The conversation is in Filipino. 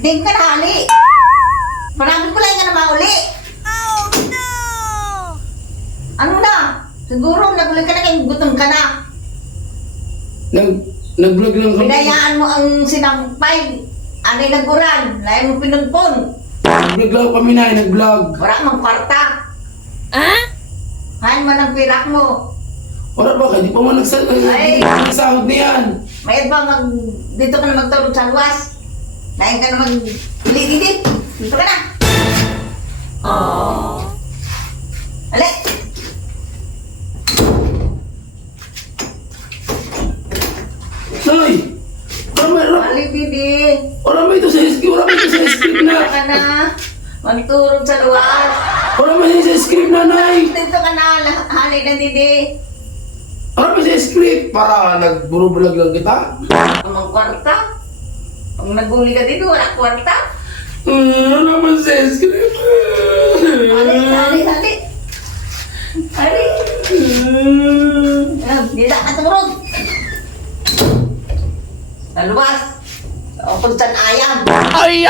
Hindi ka nahali. Marami ko lang ka na mauli. Oh no! Ano na? Siguro naguli ka na kaya gutom ka na. Nag-vlog lang kami. Pinayaan mo ang sinampay. Anay naguran. Lahat mo pinunpon. Nag-vlog lang kami na, nag-vlog. Wala mang kwarta. Ah? Hain mo ng pirak mo. Wala ba kayo? Di pa man Ay. nagsahod niyan. May ba dito ka na magtulog sa luwas? Lain ka na mag-ilididit. Dito ka na. Oh. Ali. Nay! Ali, bibi. Wala ba ito sa script? Wala ba ito sa script na? Dito ka na. Magturog sa luwas. Wala ba ito sa script na, Nay? Dito ka na. Hali na, didi. Wala ba sa script? Para nagburubulag lang kita? Ang kwarta. Pag naguli ka dito, wala kwarta. Wala ba sa script? Ali. Ali. Hindi na katurog. Sa luwas. Sa opon ayam. Ay!